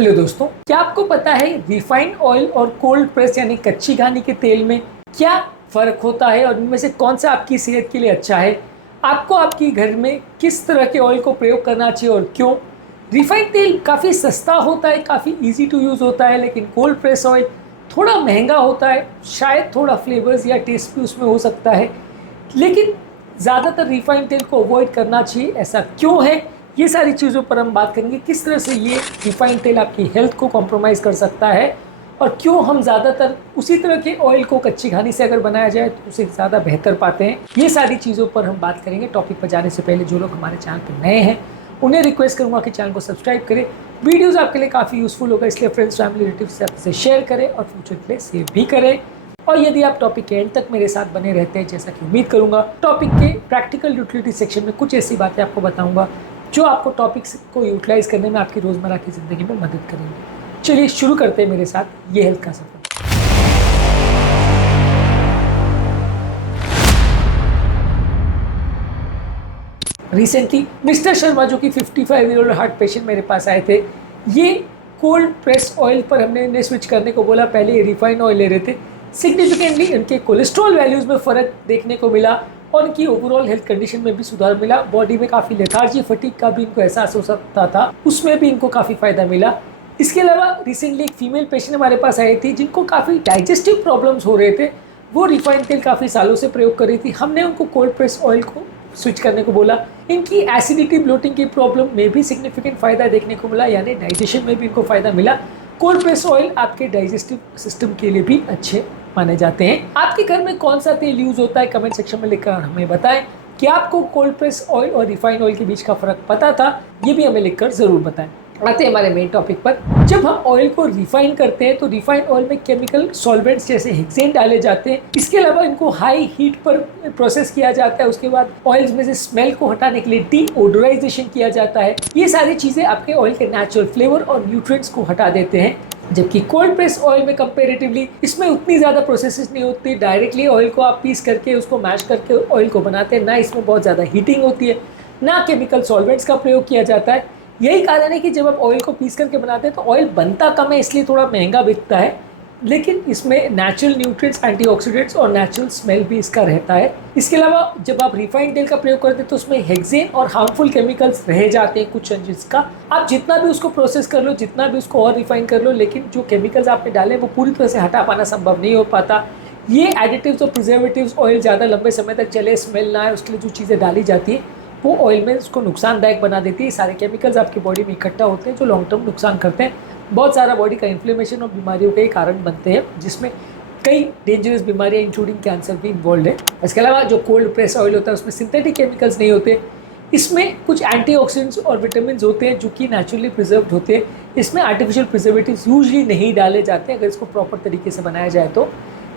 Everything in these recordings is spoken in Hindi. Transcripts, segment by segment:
हेलो दोस्तों, क्या आपको पता है रिफाइंड ऑयल और कोल्ड प्रेस यानी कच्ची घानी के तेल में क्या फ़र्क होता है और इनमें से कौन सा आपकी सेहत के लिए अच्छा है। आपको आपकी घर में किस तरह के ऑयल को प्रयोग करना चाहिए और क्यों। रिफाइंड तेल काफ़ी सस्ता होता है, काफ़ी इजी टू यूज़ होता है, लेकिन कोल्ड प्रेस ऑयल थोड़ा महंगा होता है, शायद थोड़ा फ्लेवर्स या टेस्ट भी उसमें हो सकता है, लेकिन ज़्यादातर रिफाइंड तेल को अवॉइड करना चाहिए। ऐसा क्यों है, ये सारी चीज़ों पर हम बात करेंगे। किस तरह से ये रिफाइंड तेल आपकी हेल्थ को कॉम्प्रोमाइज़ कर सकता है और क्यों हम ज़्यादातर उसी तरह के ऑयल को कच्ची घानी से अगर बनाया जाए तो उसे ज़्यादा बेहतर पाते हैं। ये सारी चीज़ों पर हम बात करेंगे। टॉपिक पर जाने से पहले जो लोग हमारे चैनल पर नए हैं उन्हें रिक्वेस्ट करूँगा कि चैनल को सब्सक्राइब करें। वीडियोज़ आपके लिए काफ़ी यूज़फुल होगा, इसलिए फ्रेंड्स फैमिली रिलेटिव्स से शेयर करें और फ्यूचर के लिए सेव भी करें। और यदि आप टॉपिक के एंड तक मेरे साथ बने रहते हैं, जैसा कि उम्मीद करूंगा, टॉपिक के प्रैक्टिकल यूटिलिटी सेक्शन में कुछ ऐसी बातें आपको बताऊंगा जो आपको टॉपिक्स को यूटिलाइज करने में आपकी रोज़मर्रा की ज़िंदगी में मदद करेंगे। चलिए शुरू करते हैं मेरे साथ ये हेल्थ का सफ़र। रिसेंटली मिस्टर शर्मा, जो कि 55 ईयर ओल्ड हार्ट पेशेंट, मेरे पास आए थे। ये कोल्ड प्रेस ऑयल पर हमने इन्हें स्विच करने को बोला। पहले ये रिफाइंड ऑयल ले रहे थे। सिग्निफिकेंटली इनके कोलेस्ट्रॉल वैल्यूज़ में फ़र्क देखने को मिला और इनकी ओवरऑल हेल्थ कंडीशन में भी सुधार मिला। बॉडी में काफ़ी लेथार्जी, फटीग का भी इनको एहसास हो सकता था, उसमें भी इनको काफ़ी फ़ायदा मिला। इसके अलावा रिसेंटली एक फीमेल पेशेंट हमारे पास आई थी जिनको काफ़ी डाइजेस्टिव प्रॉब्लम्स हो रहे थे। वो रिफाइंड तेल काफ़ी सालों से प्रयोग कर रही थी। हमने उनको कोल्ड प्रेस ऑयल को स्विच करने को बोला। इनकी एसिडिटी, ब्लोटिंग की प्रॉब्लम में भी सिग्निफिकेंट फ़ायदा देखने को मिला, यानी डाइजेशन में भी इनको फ़ायदा मिला। कोल्ड प्रेस ऑयल आपके डाइजेस्टिव सिस्टम के लिए भी अच्छे माने जाते हैं। आपके घर में कौन सा तेल यूज़ होता है, कमेंट सेक्शन में लिखकर हमें बताएं। कि आपको कोल्ड प्रेस ऑयल और रिफाइंड ऑयल के बीच का फ़र्क पता था, ये भी हमें लिखकर ज़रूर बताएं। आते हैं हमारे मेन टॉपिक पर। जब हम ऑयल को रिफाइन करते हैं तो रिफाइंड ऑयल में केमिकल सॉल्वेंट्स जैसे हेक्सेन डाले जाते हैं। इसके अलावा इनको हाई हीट पर प्रोसेस किया जाता है। उसके बाद ऑयल्स में से स्मेल को हटाने के लिए डीओडोराइजेशन किया जाता है। ये सारी चीज़ें आपके ऑयल के नेचुरल फ्लेवर और न्यूट्रिएंट्स को हटा देते हैं। जबकि कोल्ड प्रेस ऑयल में कंपेरेटिवली इसमें उतनी ज़्यादा प्रोसेसेस नहीं होती। डायरेक्टली ऑयल को आप पीस करके उसको मैश करके ऑयल को बनाते हैं, ना इसमें बहुत ज़्यादा हीटिंग होती है, ना केमिकल सॉल्वेंट्स का प्रयोग किया जाता है। यही कारण है कि जब आप ऑयल को पीस करके बनाते हैं तो ऑयल बनता कम है, इसलिए थोड़ा महंगा बिकता है, लेकिन इसमें नेचुरल न्यूट्रिएंट्स, एंटीऑक्सीडेंट्स और नेचुरल स्मेल भी इसका रहता है। इसके अलावा जब आप रिफाइंड तेल का प्रयोग करते हैं तो उसमें हेक्सेन और हार्मफुल केमिकल्स रह जाते हैं कुछ अंश का। आप जितना भी उसको प्रोसेस कर लो, जितना भी उसको और रिफाइन कर लो, लेकिन जो केमिकल्स आपने डाले वो पूरी तरह से हटा पाना संभव नहीं हो पाता। ये एडिटिव्स और प्रिजर्वेटिव्स ऑयल ज़्यादा लंबे समय तक चले, स्मेल ना आए, उसके लिए जो चीज़ें डाली जाती है वो ऑयल में उसको नुकसानदायक बना देती है। सारे केमिकल्स आपकी बॉडी में इकट्ठा होते हैं जो लॉन्ग टर्म नुकसान करते हैं। बहुत सारा बॉडी का इन्फ्लेमेशन और बीमारियों के कारण बनते हैं, जिसमें कई डेंजरस बीमारियां इंक्लूडिंग कैंसर भी इन्वॉल्व है। इसके अलावा जो कोल्ड प्रेस ऑयल होता है उसमें सिंथेटिक केमिकल्स नहीं होते। इसमें कुछ एंटीऑक्सीडेंट्स और विटामिन होते हैं जो कि नेचुरली प्रिजर्व्ड होते हैं। इसमें आर्टिफिशियल प्रिजर्वेटिव्स यूजली नहीं डाले जाते अगर इसको प्रॉपर तरीके से बनाया जाए तो।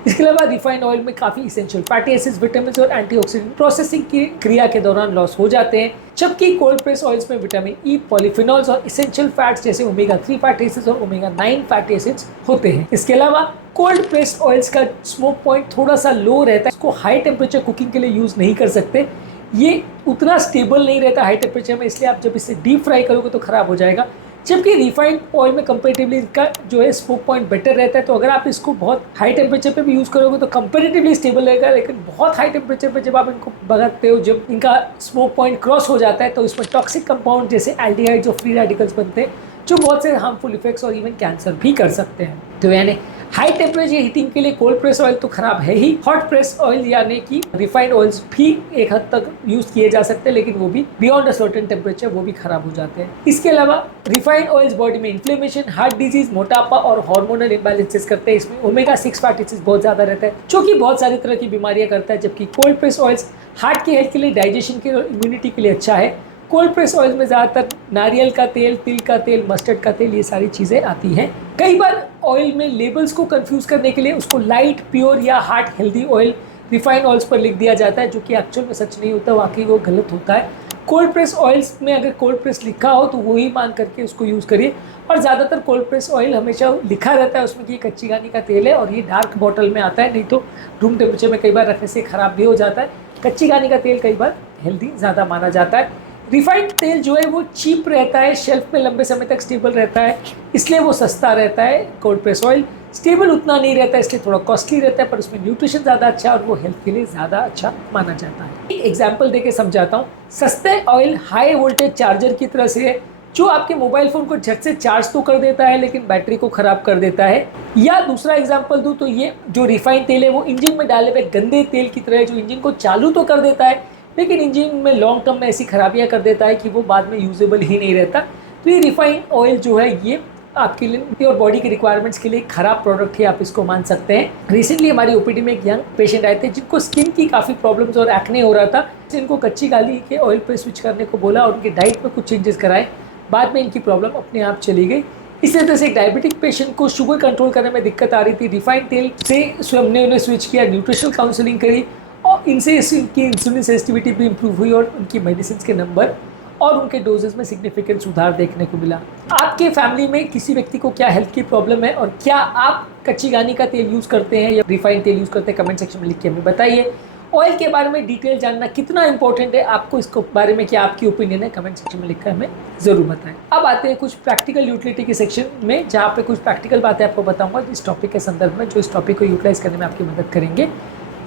इसके अलावा रिफाइंड ऑयल में काफ़ी इसेंशियल फैटी एसिड्स, विटामिन और एंटीऑक्सीडेंट प्रोसेसिंग की क्रिया के दौरान लॉस हो जाते हैं, जबकि कोल्ड प्रेस ऑयल्स में विटामिन ई, पॉलीफिनॉल्स और इसेंशियल फैट्स जैसे ओमेगा 3 फैटी एसिड्स और ओमेगा 9 फैटी एसिड्स होते हैं। इसके अलावा कोल्ड प्रेस ऑयल्स का स्मोक पॉइंट थोड़ा सा लो रहता है। इसको हाई टेम्परेचर कुकिंग के लिए यूज़ नहीं कर सकते। ये उतना स्टेबल नहीं रहता हाई टेम्परेचर में, इसलिए आप जब इसे डीप फ्राई करोगे तो ख़राब हो जाएगा। जबकि रिफाइंड ऑयल में कंपेरेटिवली इसका जो है स्मोक पॉइंट बेटर रहता है। तो अगर आप इसको बहुत हाई टेम्परेचर पे भी यूज़ करोगे तो कंपेरेटिवली स्टेबल रहेगा, लेकिन बहुत हाई टेम्परेचर पे जब आप इनको भगाते हो, जब इनका स्मोक पॉइंट क्रॉस हो जाता है तो इसमें टॉक्सिक कंपाउंड जैसे एल्डिहाइड्स और फ्री रेडिकल्स बनते हैं जो बहुत से हार्मफुल इफेक्ट्स और इवन कैंसर भी कर सकते हैं। तो यानी हाई टेम्परेचर हीटिंग के लिए कोल्ड प्रेस ऑयल तो खराब है ही। हॉट प्रेस ऑयल यानी कि रिफाइंड ऑयल्स भी एक हद तक यूज किए जा सकते हैं, लेकिन वो भी बियॉन्ड अ सर्टेन टेम्परेचर वो भी खराब हो जाते हैं। इसके अलावा रिफाइंड ऑयल्स बॉडी में इन्फ्लेमेशन, हार्ट डिजीज, मोटापा और हार्मोनल इम्बैलेंसेस करते हैं। इसमें ओमेगा 6 फैटी एसिड्स बहुत ज्यादा रहता है जो कि बहुत सारी तरह की बीमारियां करता है। जबकि कोल्ड प्रेस ऑयल्स हार्ट की हेल्थ के लिए, डाइजेशन के और इम्यूनिटी के लिए अच्छा है। कोल्ड प्रेस ऑयल में ज़्यादातर नारियल का तेल, तिल का तेल, मस्टर्ड का तेल, ये सारी चीज़ें आती हैं। कई बार ऑयल में लेबल्स को कंफ्यूज करने के लिए उसको लाइट, प्योर या heart healthy oil refined oils पर लिख दिया जाता है, जो कि एक्चुअल में सच नहीं होता, वाकई वो गलत होता है। कोल्ड प्रेस ऑयल्स में अगर कोल्ड प्रेस लिखा हो तो वही मान करके उसको यूज़ करिए। और ज़्यादातर कोल्ड प्रेस ऑयल हमेशा लिखा रहता है उसमें कि कच्ची घानी का तेल है और ये डार्क बॉटल में आता है, नहीं तो रूम टेम्परेचर में कई बार रखने से ख़राब भी हो जाता है। कच्ची घानी का तेल कई बार हेल्दी ज़्यादा माना जाता है। रिफाइंड तेल जो है वो चीप रहता है, शेल्फ में लंबे समय तक स्टेबल रहता है, इसलिए वो सस्ता रहता है। कोल्ड प्रेस ऑयल स्टेबल उतना नहीं रहता है, इसलिए थोड़ा कॉस्टली रहता है, पर उसमें न्यूट्रिशन ज़्यादा अच्छा है और वो हेल्थ के लिए ज़्यादा अच्छा माना जाता है। एक एग्जाम्पल देके समझाता हूँ। सस्ते ऑयल हाई वोल्टेज चार्जर की तरह से है, जो आपके मोबाइल फ़ोन को झट से चार्ज तो कर देता है लेकिन बैटरी को ख़राब कर देता है। या दूसरा एग्जाम्पल दूँ तो ये जो रिफाइंड तेल है वो इंजन में डाले हुए गंदे तेल की तरह है, जो इंजन को चालू तो कर देता है लेकिन इंजन में लॉन्ग टर्म में ऐसी खराबियां कर देता है कि वो बाद में यूजेबल ही नहीं रहता। तो ये रिफाइंड ऑयल जो है ये आपके लिए और बॉडी के रिक्वायरमेंट्स के लिए खराब प्रोडक्ट है, आप इसको मान सकते हैं। रिसेंटली हमारी ओपीडी में एक यंग पेशेंट आए थे जिनको स्किन की काफ़ी प्रॉब्लम्स और एक्ने हो रहा था। इनको कच्ची गाली के ऑयल पे स्विच करने को बोला और उनकी डाइट में कुछ चेंजेस कराए, बाद में इनकी प्रॉब्लम अपने आप चली गई। इसी तरह से एक डायबिटिक पेशेंट को शुगर कंट्रोल करने में दिक्कत आ रही थी, रिफाइंड तेल से हमने उन्हें स्विच किया, न्यूट्रिशनल काउंसलिंग करी और इनसे इनकी इंसुलिन सेंसिटिविटी भी इंप्रूव हुई और उनकी मेडिसिन के नंबर और उनके डोजेस में सिग्निफिकेंट सुधार देखने को मिला। आपके फैमिली में किसी व्यक्ति को क्या हेल्थ की प्रॉब्लम है और क्या आप कच्ची घानी का तेल यूज़ करते हैं या रिफाइंड तेल यूज़ करते हैं, कमेंट सेक्शन में लिख के हमें बताइए। ऑयल के बारे में डिटेल जानना कितना इंपॉर्टेंट है आपको, इसको बारे में क्या आपकी ओपिनियन है, कमेंट सेक्शन में लिखकर हमें ज़रूर बताएं। अब आते हैं कुछ प्रैक्टिकल यूटिलिटी के सेक्शन में, जहाँ पे कुछ प्रैक्टिकल बातें आपको बताऊंगा इस टॉपिक के संदर्भ में, जो इस टॉपिक को यूटिलाइज करने में आपकी मदद करेंगे।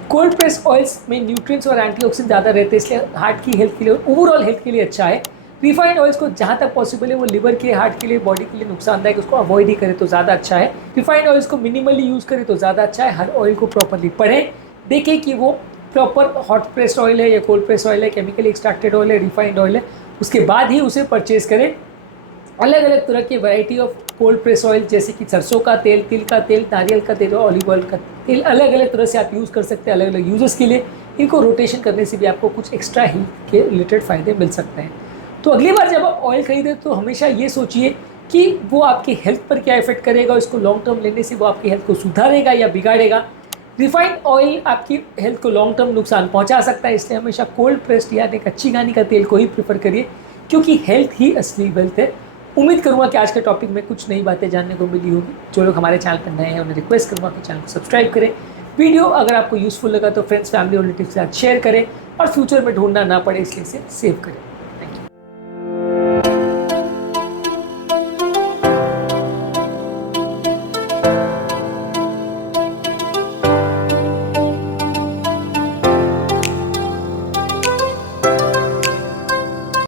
कोल्ड प्रेस ऑयल्स में न्यूट्रिएंट्स और एंटीऑक्सीडेंट ज़्यादा रहते हैं, इसलिए हार्ट की हेल्थ के लिए ओवरऑल हेल्थ के लिए अच्छा है। रिफाइंड ऑयल्स को जहाँ तक पॉसिबल है वो लिवर के, हार्ट के लिए, बॉडी के लिए नुकसानदायक, उसको अवॉइड ही करें तो ज़्यादा अच्छा है। रिफाइंड ऑयल्स को मिनिमली यूज़ करें तो ज़्यादा अच्छा है। हर ऑयल को प्रॉपरली पढ़ें, देखें कि वो प्रॉपर हॉट प्रेस्ड ऑयल है या कोल्ड प्रेस ऑयल है, केमिकली एक्सट्रैक्टेड ऑयल है, रिफाइंड ऑयल है, उसके बाद ही उसे परचेज करें। अलग अलग तरह की variety of cold press oil जैसे कि सरसों का तेल, तिल का तेल, नारियल का तेल और ऑलिव ऑयल का तेल अलग अलग तरह से आप यूज़ कर सकते हैं अलग अलग यूजर्स के लिए। इनको रोटेशन करने से भी आपको कुछ एक्स्ट्रा हेल्थ के रिलेटेड फ़ायदे मिल सकते हैं। तो अगली बार जब आप ऑयल खरीदें तो हमेशा ये सोचिए कि वो आपकी हेल्थ पर क्या इफेक्ट करेगा, इसको लॉन्ग टर्म लेने से वो आपकी हेल्थ को सुधारेगा या बिगाड़ेगा। रिफाइंड ऑयल आपकी हेल्थ को लॉन्ग टर्म नुकसान पहुंचा सकता है, इसलिए हमेशा कोल्ड प्रेस्ड या कच्ची घानी का तेल को ही प्रेफर करिए, क्योंकि हेल्थ ही असली वेल्थ है। उम्मीद करूंगा कि आज के टॉपिक में कुछ नई बातें जानने को मिली होगी। जो लोग हमारे चैनल पर नए हैं उन्हें रिक्वेस्ट करूंगा कि चैनल को सब्सक्राइब करें। वीडियो अगर आपको यूजफुल लगा तो फ्रेंड्स, फैमिली और रिलेटिव के साथ शेयर करें और फ्यूचर में ढूंढना ना पड़े इसलिए इसे सेव करें।